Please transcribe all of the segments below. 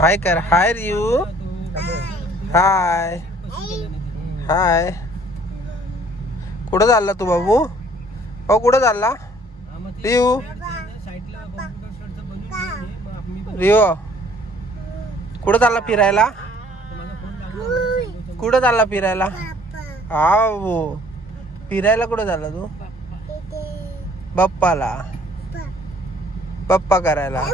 हाय कर. हाय रियू. हाय हाय. कुठं चालला तू बाबू? हो कुठं चालला रियू? रियू कुठं चालला फिरायला? कुठं चालला फिरायला? हा बाबू फिरायला कुठं चालला तू? बाप्पाला बाप्पा करायला.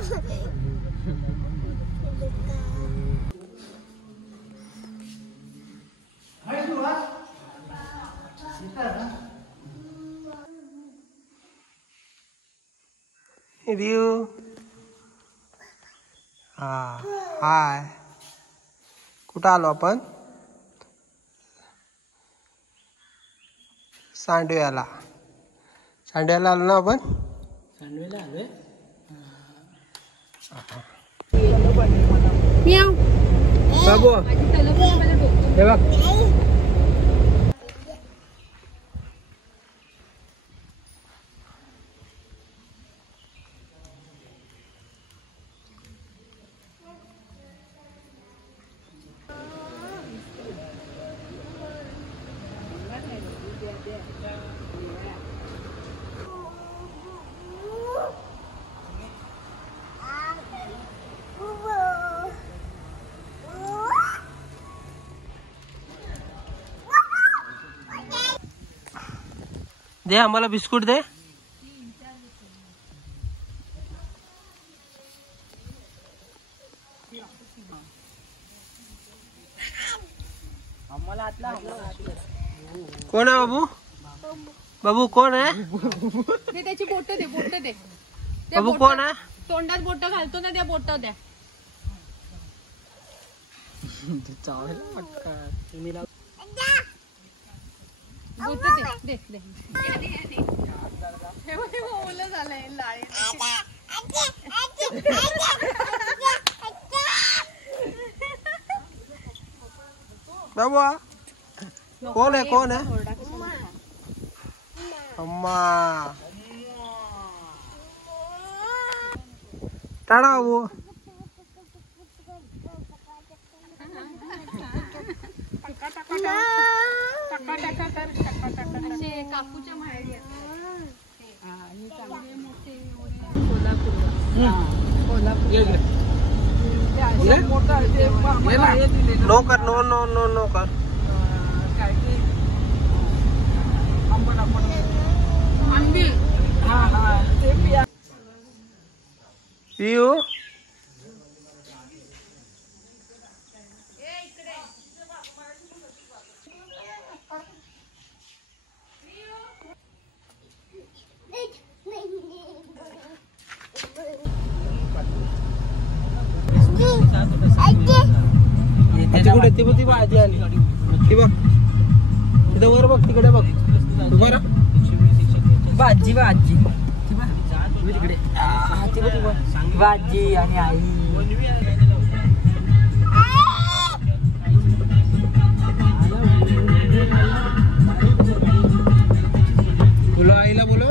रियू हा हाय. कुठं आलो आपण? सांडव्याला. सांडव्याला आलो ना आपण? सांडव्याला आलोय. बाबू हे बघ. दे आम्हाला बिस्कुट दे. कोण आहे बाबू? बाबू कोण आहे? दे त्याची बोट दे. बोट दे. बाबू कोण आहे? तोंडात बोट घालतो ना त्या बोट द्या. बोट दे. दे दे. ओलं झालंय लाळे. बाबू कोण आहे? कोण आहे? अम्मा. टाळा बाबू. काकूच्या माहेरी नो कर. नो नो नो नो कर. रियू कुठे ती बघ. ती भाजी आली ती बघ. तिथं वर बघ. तिकडे बघ. बरं भाजी भाजी तिकडे भाजी आणि आई. बोलो आईला बोलो.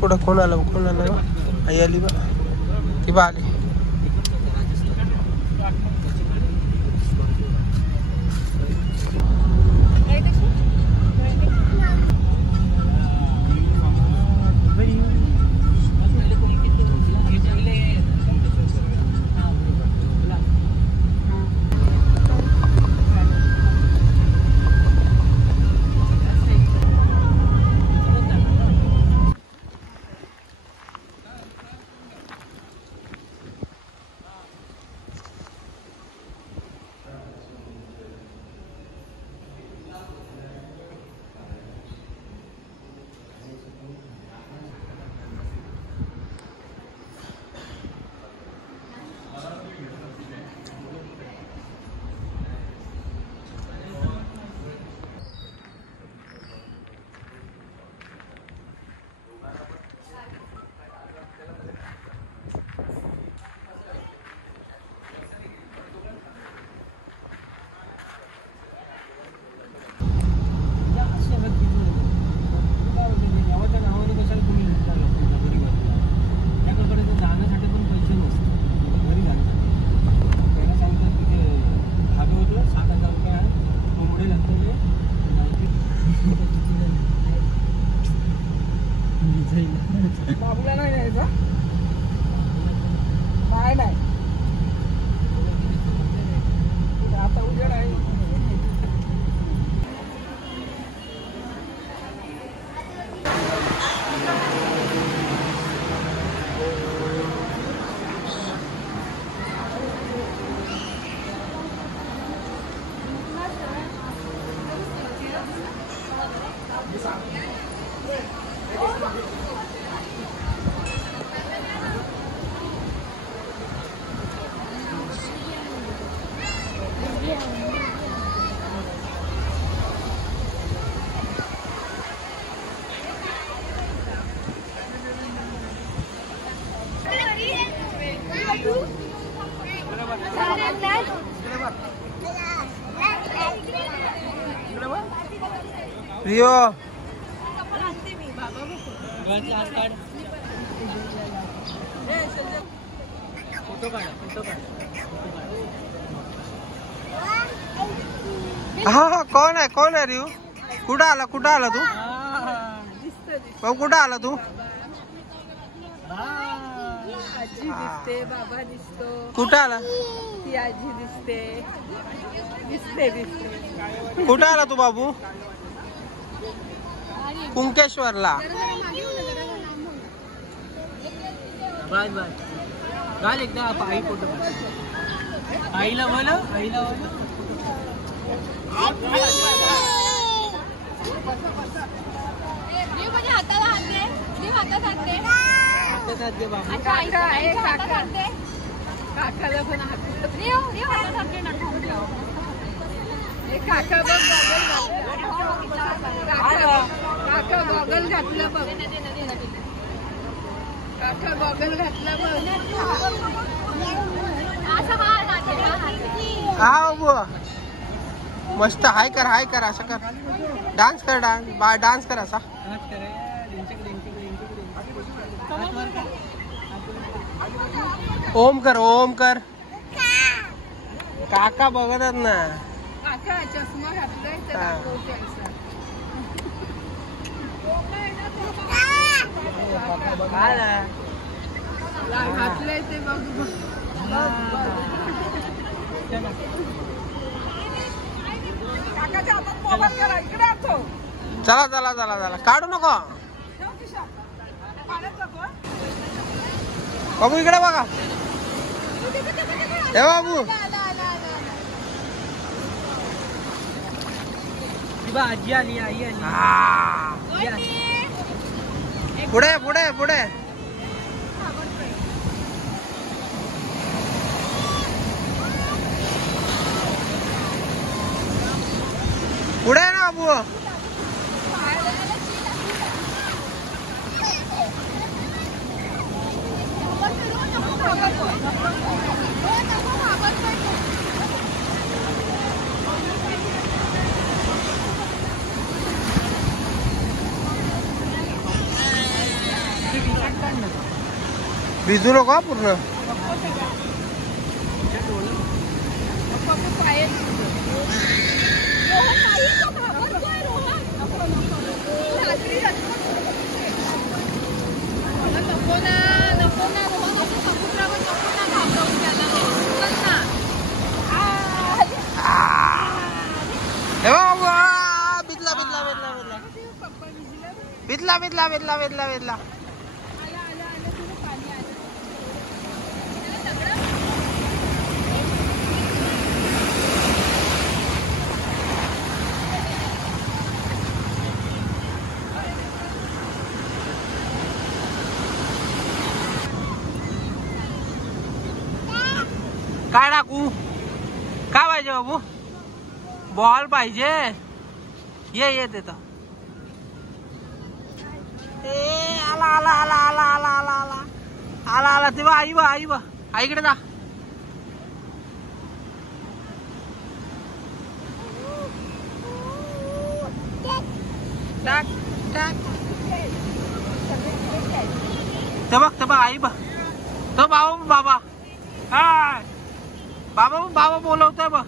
कुठं कोण आलं? कोण आलं? आई आली बा. ती बा आली. बाबूला नाही न्यायचा. नाही नाही आता उजेड आहे. रिओ हा कोण आहे रिओ? कुठं आला तू? भाऊ कुठं आला तू? आजी दिसते, बाबा दिसतो, कुठं आला? ती आजी दिसते. दिसते कुठं आला तू बाबू? कुंकेश्वरला. घाल एकदा आई फोटो. आईला बोल. हाताला हात दे. हातात हात दे. काकाला पण हात काका बघ काका गॉगल घातलं बघ. काका गॉगल घातला बघ. हा बाबू मस्त. हाय कर असं कर. डान्स कर असा. ओम कर. काका बघतात ना. काका चष्मा घातलाय तर दाखवते घातलंय ते बघ. काकाच्या हातात मोबाईल करा. इकडे असतो. चला काढू नको बाबू. इकडे बघा. हे बाबू आजी आली. आई आली. पुढे ना बाबू. भिजू नको पूर्ण. भिजला. काय टाकू? काय पाहिजे बाबू? बॉल पाहिजे. ये देतो. आला तेव्हा आई बा आईकडे जा. ते बघ आई बा. तो बाबा हाय. बाबा बोलवतोय बघ.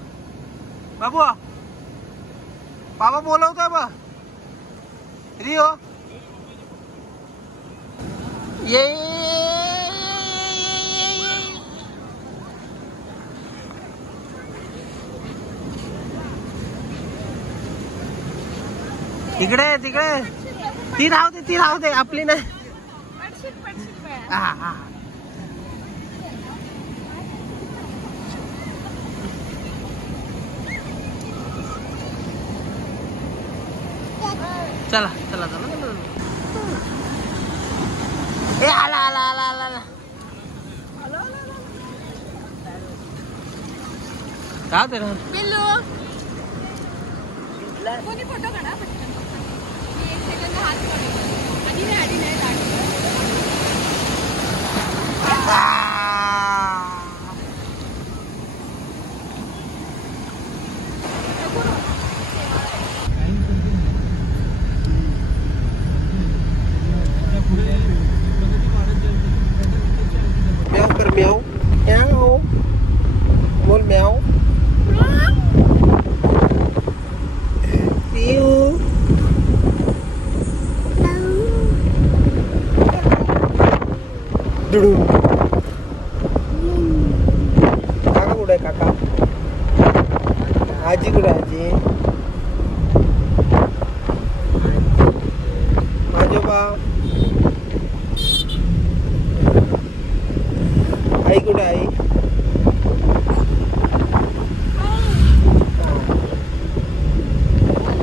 बाबा बोलवतोय बघ. रिओ ये तिकडे तिकडे ती राहू दे आपली नाही. हा चला चला चला ए आला आला आला आला आला काय ते कोणी फोटो काढा पटकन. मी एक सेकंद हात काढतो. आधी नाही म्याव कर म्याव म्याव बोल म्याव दुडू काका कुठे आहे काका आजी कुठे आजी आजोबा आई कुठे आई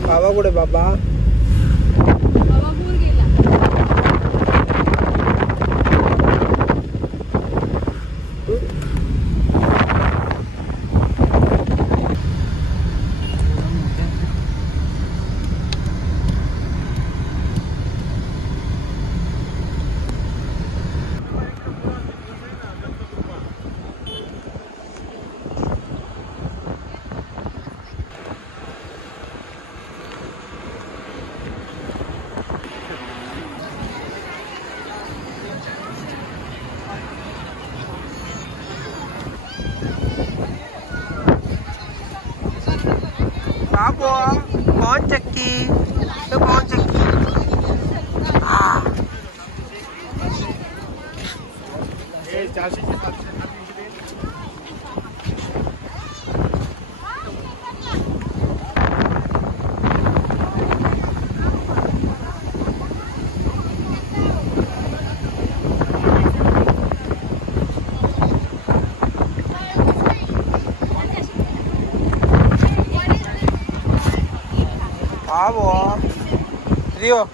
बाबा कुठे बाबा बाबा पूर गेला. कौन चक्की तो कौन चक्की Rio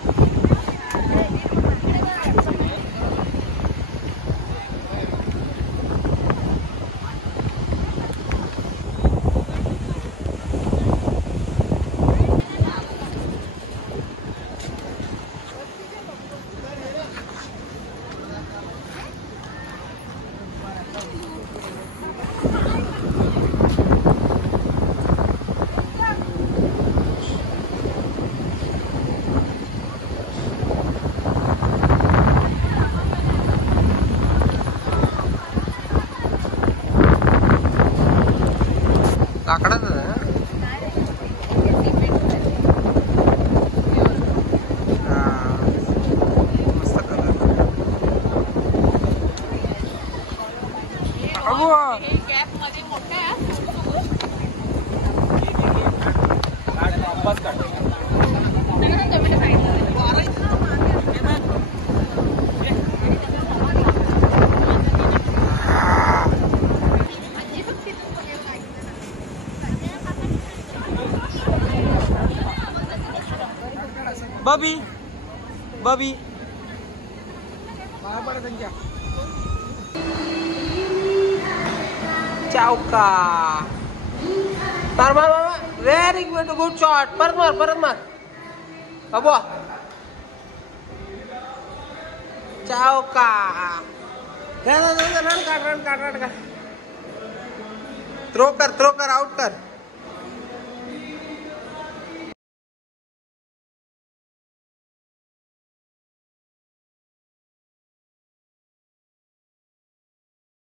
लाकडाच मस्त कलर हे गॅप मध्ये मोठा आहे. बबी बबी चौका मार व्हेरी गुड शॉट परत मार अबो चौका रन काढ थ्रो कर आउट कर